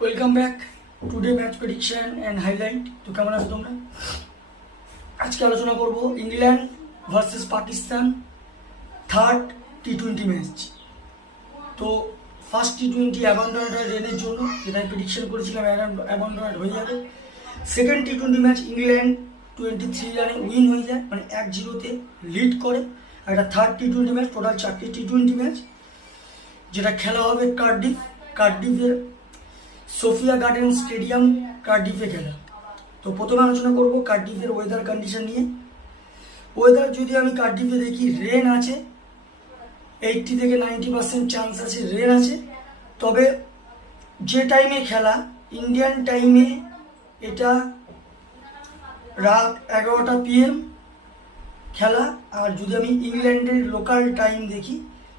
Welcome back today match prediction and highlight. তো কেমন আছো তোমরা? আজকে আলোচনা করব ইংল্যান্ড ভার্সেস পাকিস্তান থার্ড টি-20 ম্যাচ। তো ফার্স্ট টি-20 অ্যাবান্ডনেড রেনের জন্য, যেটা প্রেডিকশন করেছিলাম অ্যাবান্ডনেড হয়ে যাবে। সেকেন্ড টি-20 ম্যাচ ইংল্যান্ড 23 রানে উইন হয়ে যায়, মানে 1-0 লিড করে। আর একটা থার্ড টি-20 ম্যাচ, টোটাল 4টি টি-20 ম্যাচ, যেটা খেলা হবে কার্ডিফের সোফিয়া গার্ডেন স্টেডিয়াম, কার্ডিফে খেলা। তো প্রথমে আলোচনা করব কার্ডিফের ওয়েদার কন্ডিশন নিয়ে। ওয়েদার যদি আমি কার্ডিফে দেখি, রেন আছে, 80 থেকে 90% চান্স আছে রেন আছে। তবে যে টাইমে খেলা, ইন্ডিয়ান টাইমে এটা রাত 11টা PM খেলা। আর যদি আমি ইংল্যান্ডের লোকাল টাইম দেখি,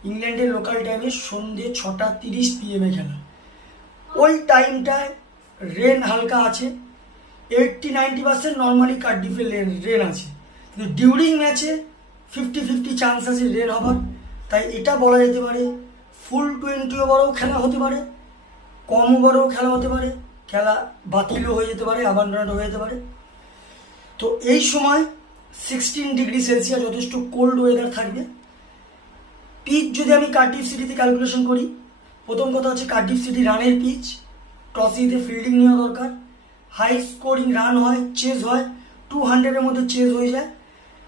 ইংল্যান্ডের লোকাল টাইমে সন্ধ্যে 6:30 PM খেলা। ওই টাইমটায় রেন হালকা আছে, 80-90% নর্মালি কার্ডিফে রেন আছে। কিন্তু ডিউরিং ম্যাচে 50-50 চান্স আছে রেন হবার। তাই এটা বলা যেতে পারে ফুল 20 ওভারও খেলা হতে পারে, কম ওভারও খেলা হতে পারে, খেলা বাতিলও হয়ে যেতে পারে, অ্যাবান্ডনেড হয়ে যেতে পারে। তো এই সময় 16 ডিগ্রি সেলসিয়াস যথেষ্ট কোল্ড ওয়েদার থাকবে। পিচ যদি আমি কার্ডিফ সিটিতে ক্যালকুলেশন করি, প্রথম কথা হচ্ছে কার্ডিফ সিটি রানের পিচ, টসে জিতে ফিল্ডিং নেওয়া দরকার। হাই স্কোরিং রান হয়, চেজ হয়, 200-এর মধ্যে চেজ হয়ে যায়।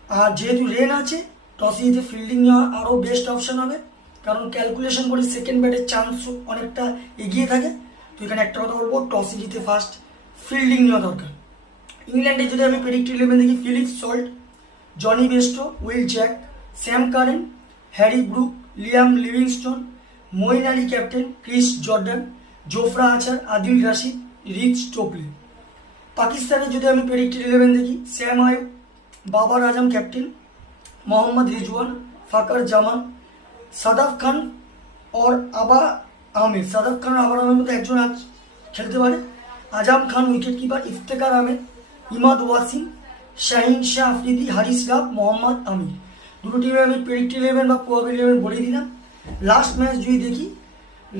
আর যেহেতু রেন আছে, টসে জিতে ফিল্ডিং নেওয়া আরও বেস্ট অপশান হবে, কারণ ক্যালকুলেশন করে সেকেন্ড ব্যাটের চান্স অনেকটা এগিয়ে থাকে। তো এখানে একটা কথা বলবো, টসে জিতে ফার্স্ট ফিল্ডিং নেওয়া দরকার। ইংল্যান্ডে যদি আমি প্রেডিক্টেড 11 দেখি, Philip Salt, Jonny Bairstow, Will Jacks, Sam Curran, Harry Brook, Liam Livingstone, Moeen Ali captain, Chris Jordan, Jofra Archer, Adil Rashid, rich Topley. পাকিস্তানে যদি আমি প্রেডিক্টেড 11 দেখি, স্যাম আয়ুব, বাবার আজম ক্যাপ্টেন, মোহাম্মদ রিজওয়ান, ফাকার জামান, সাদাফ খান और আবা আহমেদ। সাদাফ খান আর আবার আহমেদ মধ্যে একজন আজ খেলতে পারে। আজম খান উইকেট কিপার, ইফতেখার আহমেদ, ইমাদ ওয়াসিম, শাহিন শাহ আফ্রিদি, হারিস রাফ, মোহাম্মদ আমির। দুটো টিমে আমি প্রেডিক্টেড 11 বা প্রবাবল 11 বলে দিলাম। লাস্ট ম্যাচ যদি দেখি,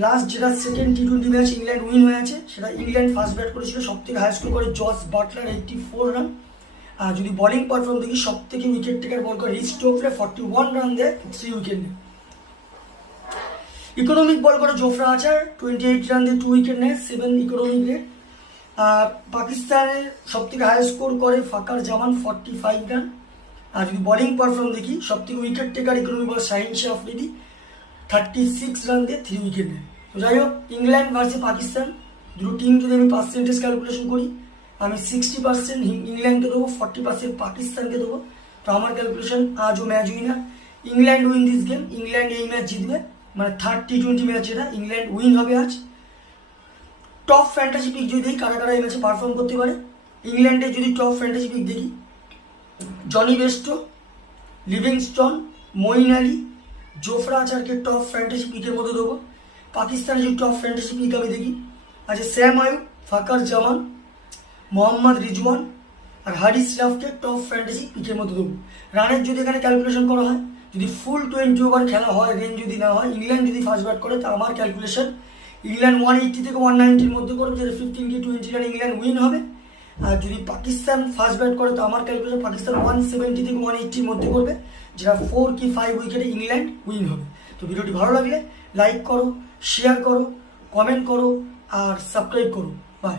লাস্ট যেটা সেকেন্ড টি-20 ম্যাচ ইংল্যান্ড উইন হয়ে আছে, সেটা ইংল্যান্ড ফার্স্ট ব্যাট করেছিল, সব থেকে হাই স্কোর করে জস বাটলার 84 রান। আর যদি বোলিং পারফর্ম দেখি, সব থেকে উইকেট টেকার বল করে রিচ টোপলে 41 রান দেয়, 3 উইকেট নেয়। ইকোনমিক বল করে জোফরা আচার 28 রান দিয়ে 2 উইকেট নেয়, 7 ইকোনমিক রেট। আর পাকিস্তানের সব থেকে হাই স্কোর করে ফাকার জামান 45 রান। আর যদি বোলিং পারফর্ম দেখি, সব থেকে উইকেট টেকার ইকোনমিক বল শাহিন শাহ আফ্রিদি 36 রান দিয়ে 3 উইকেট নেয়। তো যাই হোক, ইংল্যান্ড ভার্সেস পাকিস্তান দুটো টিম যদি আমি পার্সেন্টেজ ক্যালকুলেশন করি, আমি 60% ইংল্যান্ডকে দেবো, 40% পাকিস্তানকে দেবো। তো আমার ক্যালকুলেশন আজও match winner, England win this game. England এই ম্যাচ জিতবে, মানে থার্ড টি-20 ম্যাচ যেটা, ইংল্যান্ড উইন হবে আজ। টপ ফ্যান্টাসি পিক যদি দেখি, কারা কারা এই ম্যাচে পারফর্ম করতে পারে, ইংল্যান্ডে যদি টপ ফ্যান্টাসি পিক দেখি, Jonny Bairstow, Livingstone, Moeen Ali, Jofra আচারকে টপ ফ্যান্টাসি পিকের মধ্যে দেবো। পাকিস্তানে যদি টপ ফ্যান্টাসি পিক আমি দেখি, আছে স্যাম আয়ুব, ফাকার জামান, মোহাম্মদ রিজওয়ান আর হারিস রাফকে টপ ফ্যান্টাসি পিকের মধ্যে দেবো। রানের যদি এখানে ক্যালকুলেশন করা হয়, যদি ফুল 20 ওভার খেলা হয়, রেন যদি না হয়, ইংল্যান্ড যদি ফার্স্ট ব্যাট করে, তা আমার ক্যালকুলেশন ইংল্যান্ড 180 থেকে 190-র মধ্যে করবে, যেটা 15-20 রান ইংল্যান্ড উইন হবে। আর যদি পাকিস্তান ফার্স্ট ব্যাট করে, তো আমার ক্যালকুলেশন পাকিস্তান 170 থেকে 180-র মধ্যে করবে, যেটা 4 কি 5 উইকেটে ইংল্যান্ড উইন হবে। তো ভিডিওটি ভালো লাগলে লাইক করো, শেয়ার করো, কমেন্ট করো আর সাবস্ক্রাইব করো। বাই।